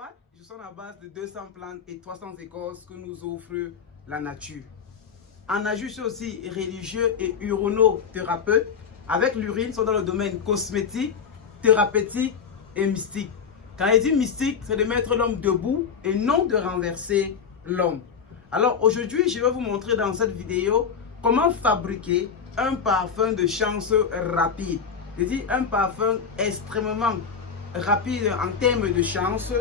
pâtes, je sont à base de 200 plantes et 300 écorces que nous offre la nature. En aju, je suis aussi religieux et uronothérapeute. Avec l'urine, sont dans le domaine cosmétique, thérapeutique et mystique. Quand il dit mystique, c'est de mettre l'homme debout et non de renverser l'homme. Alors aujourd'hui, je vais vous montrer dans cette vidéo comment fabriquer un parfum de chance rapide. Je dis un parfum extrêmement rapide en termes de chance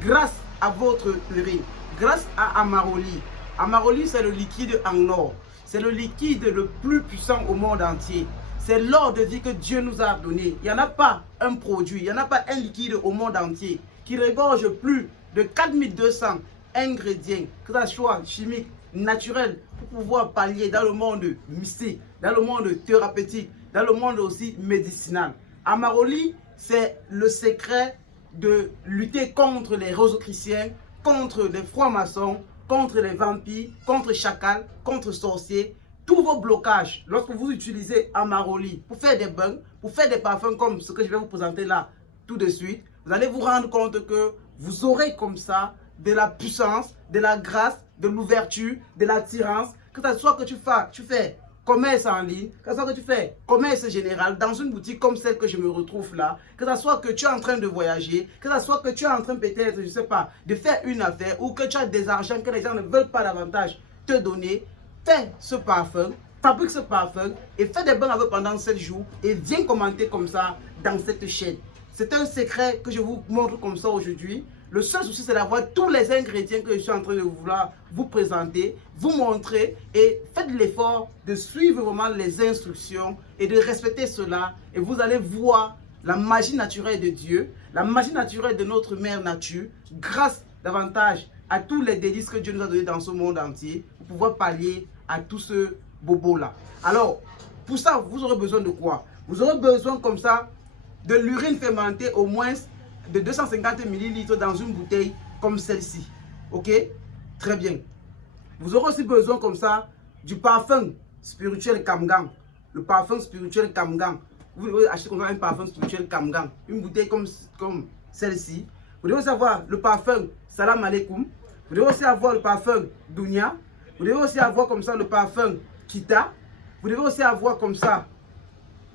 grâce à votre urine, grâce à Amaroli. Amaroli, c'est le liquide en or. C'est le liquide le plus puissant au monde entier. C'est l'or de vie que Dieu nous a donné. Il n'y en a pas un produit, il n'y en a pas un liquide au monde entier qui regorge plus de 4200 ingrédients, que ce soit chimiques, naturels, pour pouvoir pallier dans le monde mystique, dans le monde thérapeutique, dans le monde aussi médicinal. Amaroli, c'est le secret de lutter contre les rosicruciens, contre les francs-maçons, contre les vampires, contre chacals, contre sorciers. Tous vos blocages, lorsque vous utilisez Amaroli pour faire des bains, pour faire des parfums comme ce que je vais vous présenter là tout de suite, vous allez vous rendre compte que vous aurez comme ça de la puissance, de la grâce, de l'ouverture, de l'attirance, que ce soit que tu fais commerce en ligne, que ce soit que tu fais commerce général dans une boutique comme celle que je me retrouve là, que ce soit que tu es en train de voyager, que ce soit que tu es en train peut-être, je ne sais pas, de faire une affaire ou que tu as des argents que les gens ne veulent pas davantage te donner, fais ce parfum, fabrique ce parfum et fais des bains avec pendant 7 jours et viens commenter comme ça dans cette chaîne. C'est un secret que je vous montre comme ça aujourd'hui. Le seul souci, c'est d'avoir tous les ingrédients que je suis en train de vouloir vous présenter, vous montrer et faites l'effort de suivre vraiment les instructions et de respecter cela. Et vous allez voir la magie naturelle de Dieu, la magie naturelle de notre mère nature, grâce davantage à tous les délices que Dieu nous a donnés dans ce monde entier, pour pouvoir pallier à tout ce bobo-là. Alors, pour ça, vous aurez besoin de quoi? Vous aurez besoin comme ça de l'urine fermentée au moins de 250 ml dans une bouteille comme celle-ci. Ok? Très bien. Vous aurez aussi besoin comme ça du parfum spirituel Kamgang. Le parfum spirituel Kamgang. Vous devez acheter comme ça un parfum spirituel Kamgang. Une bouteille comme celle-ci. Vous devez aussi avoir le parfum Salam Alaikum. Vous devez aussi avoir le parfum Dunya. Vous devez aussi avoir comme ça le parfum Kita. Vous devez aussi avoir comme ça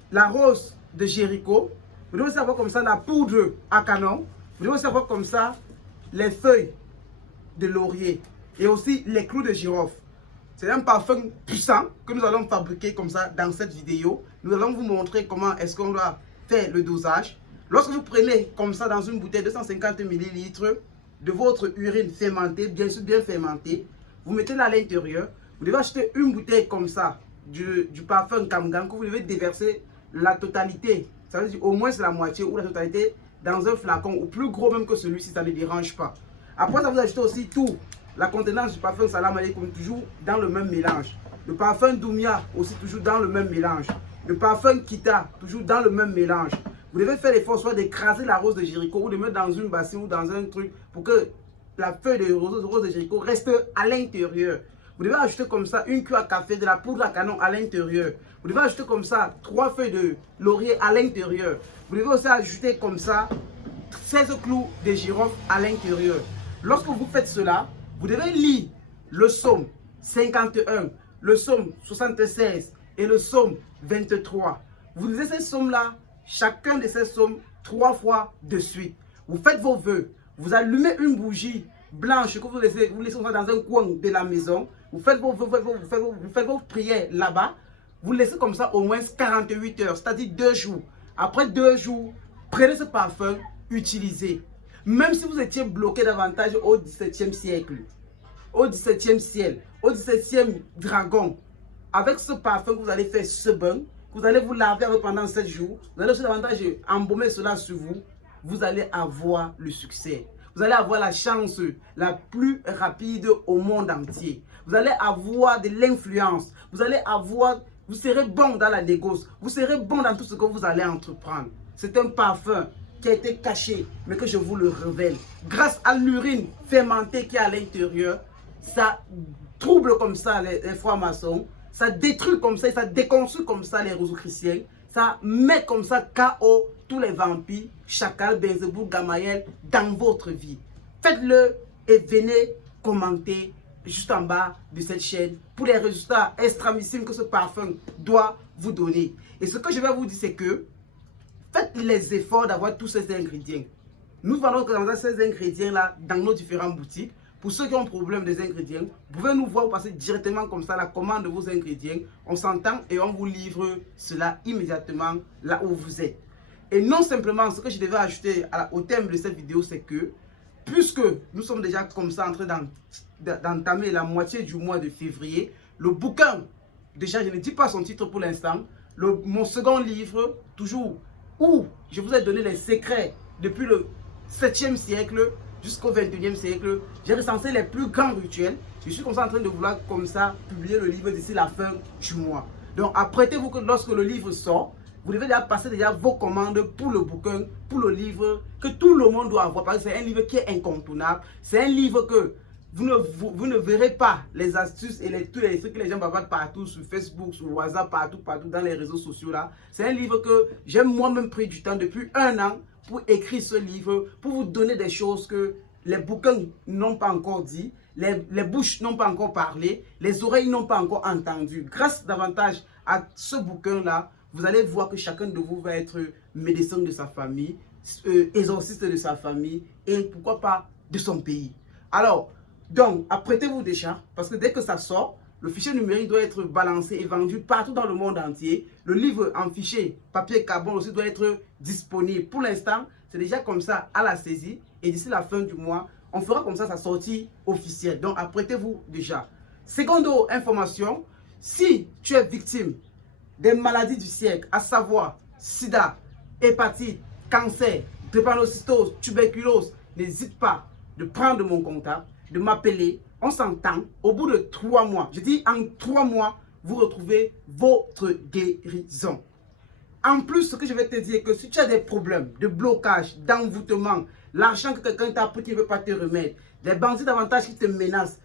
la rose de Jéricho. Vous devez aussi avoir comme ça la poudre à canon. Vous devez aussi avoir comme ça les feuilles de laurier et aussi les clous de girofle. C'est un parfum puissant que nous allons fabriquer comme ça dans cette vidéo. Nous allons vous montrer comment est-ce qu'on doit faire le dosage. Lorsque vous prenez comme ça dans une bouteille de 250 ml de votre urine fermentée, bien sûr bien fermentée, vous mettez là à l'intérieur. Vous devez acheter une bouteille comme ça du parfum Kamgang que vous devez déverser la totalité. Ça veut dire au moins c'est la moitié ou la totalité dans un flacon ou plus gros même que celui-ci, ça ne dérange pas. Après ça, vous ajoutez aussi tout, la contenance du parfum Salam Alaikum toujours dans le même mélange. Le parfum Dumya aussi toujours dans le même mélange. Le parfum Kita toujours dans le même mélange. Vous devez faire l'effort soit d'écraser la rose de Jéricho ou de mettre dans une bassine ou dans un truc pour que la feuille de rose de Jéricho reste à l'intérieur. Vous devez ajouter comme ça une cuillère à café de la poudre à canon à l'intérieur. Vous devez ajouter comme ça 3 feuilles de laurier à l'intérieur. Vous devez aussi ajouter comme ça 16 clous de girofle à l'intérieur. Lorsque vous faites cela, vous devez lire le psaume 51, le psaume 76 et le psaume 23. Vous lisez ces psaumes-là, chacun de ces psaumes 3 fois de suite. Vous faites vos vœux. Vous allumez une bougie blanche que vous laissez dans un coin de la maison. Vous faites vos prières là-bas. Vous laissez comme ça au moins 48 heures, c'est-à-dire 2 jours. Après 2 jours, prenez ce parfum, utilisez. Même si vous étiez bloqué davantage au 17e siècle, au 17e ciel, au 17e dragon, avec ce parfum que vous allez faire ce bain, vous allez vous laver pendant 7 jours, vous allez aussi davantage embaumer cela sur vous, vous allez avoir le succès. Vous allez avoir la chance la plus rapide au monde entier. Vous allez avoir de l'influence. Vous serez bon dans la négoce. Vous serez bon dans tout ce que vous allez entreprendre. C'est un parfum qui a été caché, mais que je vous le révèle. Grâce à l'urine fermentée qui est à l'intérieur, ça trouble comme ça les francs-maçons. Ça détruit comme ça, ça déconstruit comme ça les rosicruciens. Ça met comme ça KO tous les vampires, Chakal, Belzéboul, Gamaël dans votre vie. Faites-le et venez commenter juste en bas de cette chaîne pour les résultats extramissimes que ce parfum doit vous donner. Et ce que je vais vous dire, c'est que faites les efforts d'avoir tous ces ingrédients. Nous vendons ces ingrédients-là dans nos différentes boutiques. Pour ceux qui ont problème des ingrédients, vous pouvez nous voir passer directement comme ça la commande de vos ingrédients. On s'entend et on vous livre cela immédiatement là où vous êtes. Et non simplement, ce que je devais ajouter au thème de cette vidéo, c'est que puisque nous sommes déjà comme ça en train d'entamer la moitié du mois de février, le bouquin, déjà je ne dis pas son titre pour l'instant, mon second livre, toujours où je vous ai donné les secrets depuis le 7e siècle jusqu'au 21e siècle, j'ai recensé les plus grands rituels. Je suis comme ça en train de vouloir comme ça publier le livre d'ici la fin du mois. Donc apprêtez-vous que lorsque le livre sort, vous devez déjà passer vos commandes pour le bouquin, pour le livre que tout le monde doit avoir. Parce que c'est un livre qui est incontournable. C'est un livre que vous ne verrez pas les astuces et tous les trucs que les gens bavardent partout sur Facebook, sur WhatsApp, partout dans les réseaux sociaux là. C'est un livre que j'ai moi-même pris du temps depuis 1 an pour écrire ce livre, pour vous donner des choses que les bouquins n'ont pas encore dit, les bouches n'ont pas encore parlé, les oreilles n'ont pas encore entendu. Grâce davantage à ce bouquin-là, vous allez voir que chacun de vous va être médecin de sa famille, exorciste de sa famille et pourquoi pas de son pays. Alors, donc, apprêtez-vous déjà, parce que dès que ça sort, le fichier numérique doit être balancé et vendu partout dans le monde entier. Le livre en fichier papier carbone aussi doit être disponible. Pour l'instant, c'est déjà comme ça à la saisie. Et d'ici la fin du mois, on fera comme ça sa sortie officielle. Donc, apprêtez-vous déjà. Secondo information, si tu es victime des maladies du siècle, à savoir sida, hépatite, cancer, drépanocytose, tuberculose, n'hésite pas de prendre mon contact, de m'appeler. On s'entend, au bout de 3 mois, je dis en 3 mois, vous retrouvez votre guérison. En plus, ce que je vais te dire, que si tu as des problèmes de blocage, d'envoûtement, l'argent que quelqu'un t'a pris qui ne veut pas te remettre, les bandits davantage qui te menacent,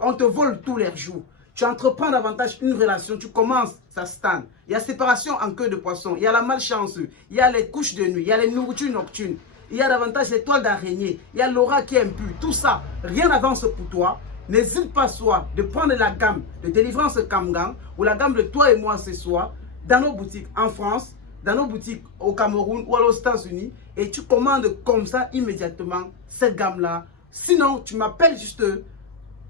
on te vole tous les jours, tu entreprends davantage une relation, tu commences, ça stagne. Il y a séparation en queue de poisson, il y a la malchance, il y a les couches de nuit, il y a les nourritures nocturnes. Il y a davantage les toiles d'araignée, il y a l'aura qui est impure, tout ça, rien n'avance pour toi. N'hésite pas soit de prendre la gamme de délivrance Kamgang ou la gamme de toi et moi ce soir dans nos boutiques en France, dans nos boutiques au Cameroun ou aux États-Unis et tu commandes comme ça immédiatement cette gamme-là. Sinon, tu m'appelles juste,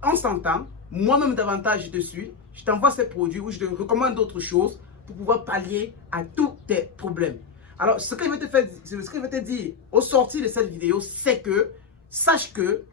on s'entend, moi-même davantage je te suis, je t'envoie ces produits ou je te recommande d'autres choses pour pouvoir pallier à tous tes problèmes. Alors, ce que je vais te dire au sortir de cette vidéo, c'est que, sache que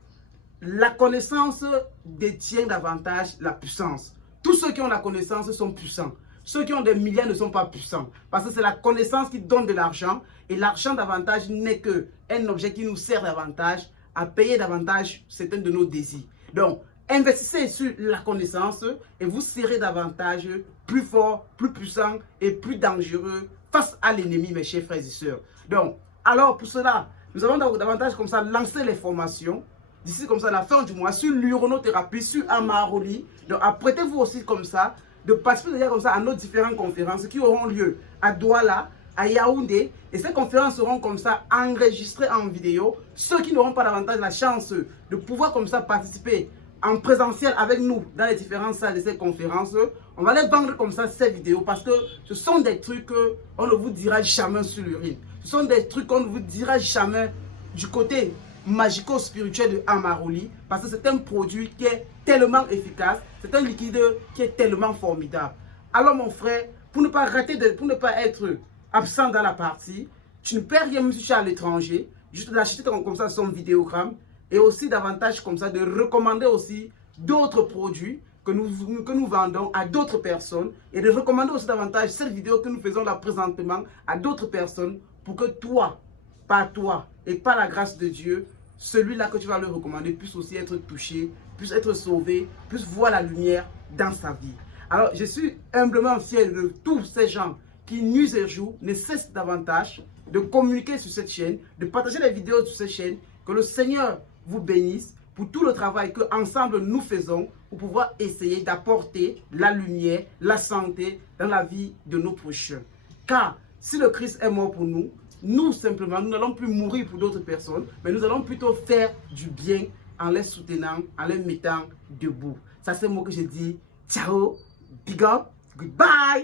la connaissance détient davantage la puissance. Tous ceux qui ont la connaissance sont puissants. Ceux qui ont des milliards ne sont pas puissants. Parce que c'est la connaissance qui donne de l'argent. Et l'argent davantage n'est qu'un objet qui nous sert davantage à payer davantage certains de nos désirs. Donc, investissez sur la connaissance et vous serez davantage plus fort, plus puissant et plus dangereux face à l'ennemi, mes chers frères et sœurs. Donc, alors pour cela, nous avons davantage comme ça lancé les formations d'ici comme ça à la fin du mois sur l'uronothérapie, sur Amaroli. Donc, apprêtez-vous aussi comme ça de participer déjà comme ça à nos différentes conférences qui auront lieu à Douala, à Yaoundé. Et ces conférences seront comme ça enregistrées en vidéo. Ceux qui n'auront pas davantage la chance de pouvoir comme ça participer en présentiel avec nous dans les différentes salles de ces conférences, on va les vendre comme ça ces vidéos parce que ce sont des trucs qu'on ne vous dira jamais sur l'urine. Ce sont des trucs qu'on ne vous dira jamais du côté magico-spirituel de Amaroli parce que c'est un produit qui est tellement efficace, c'est un liquide qui est tellement formidable. Alors mon frère, pour ne pas rater, pour ne pas être absent dans la partie, tu ne perds rien même si tu es à l'étranger, juste d'acheter comme ça son vidéogramme et aussi davantage comme ça de recommander aussi d'autres produits que nous vendons à d'autres personnes et de recommander aussi davantage cette vidéo que nous faisons là présentement à d'autres personnes pour que toi, par toi et par la grâce de Dieu, celui-là que tu vas leur recommander puisse aussi être touché, puisse être sauvé, puisse voir la lumière dans sa vie. Alors, je suis humblement fier de tous ces gens qui nuisent et jouent, ne cessent davantage de communiquer sur cette chaîne, de partager les vidéos sur cette chaîne, que le Seigneur vous bénisse pour tout le travail que ensemble nous faisons pour pouvoir essayer d'apporter la lumière, la santé dans la vie de nos prochains. Car si le Christ est mort pour nous, nous simplement, nous n'allons plus mourir pour d'autres personnes, mais nous allons plutôt faire du bien en les soutenant, en les mettant debout. Ça, c'est le mot que je dis. Ciao, big up, goodbye.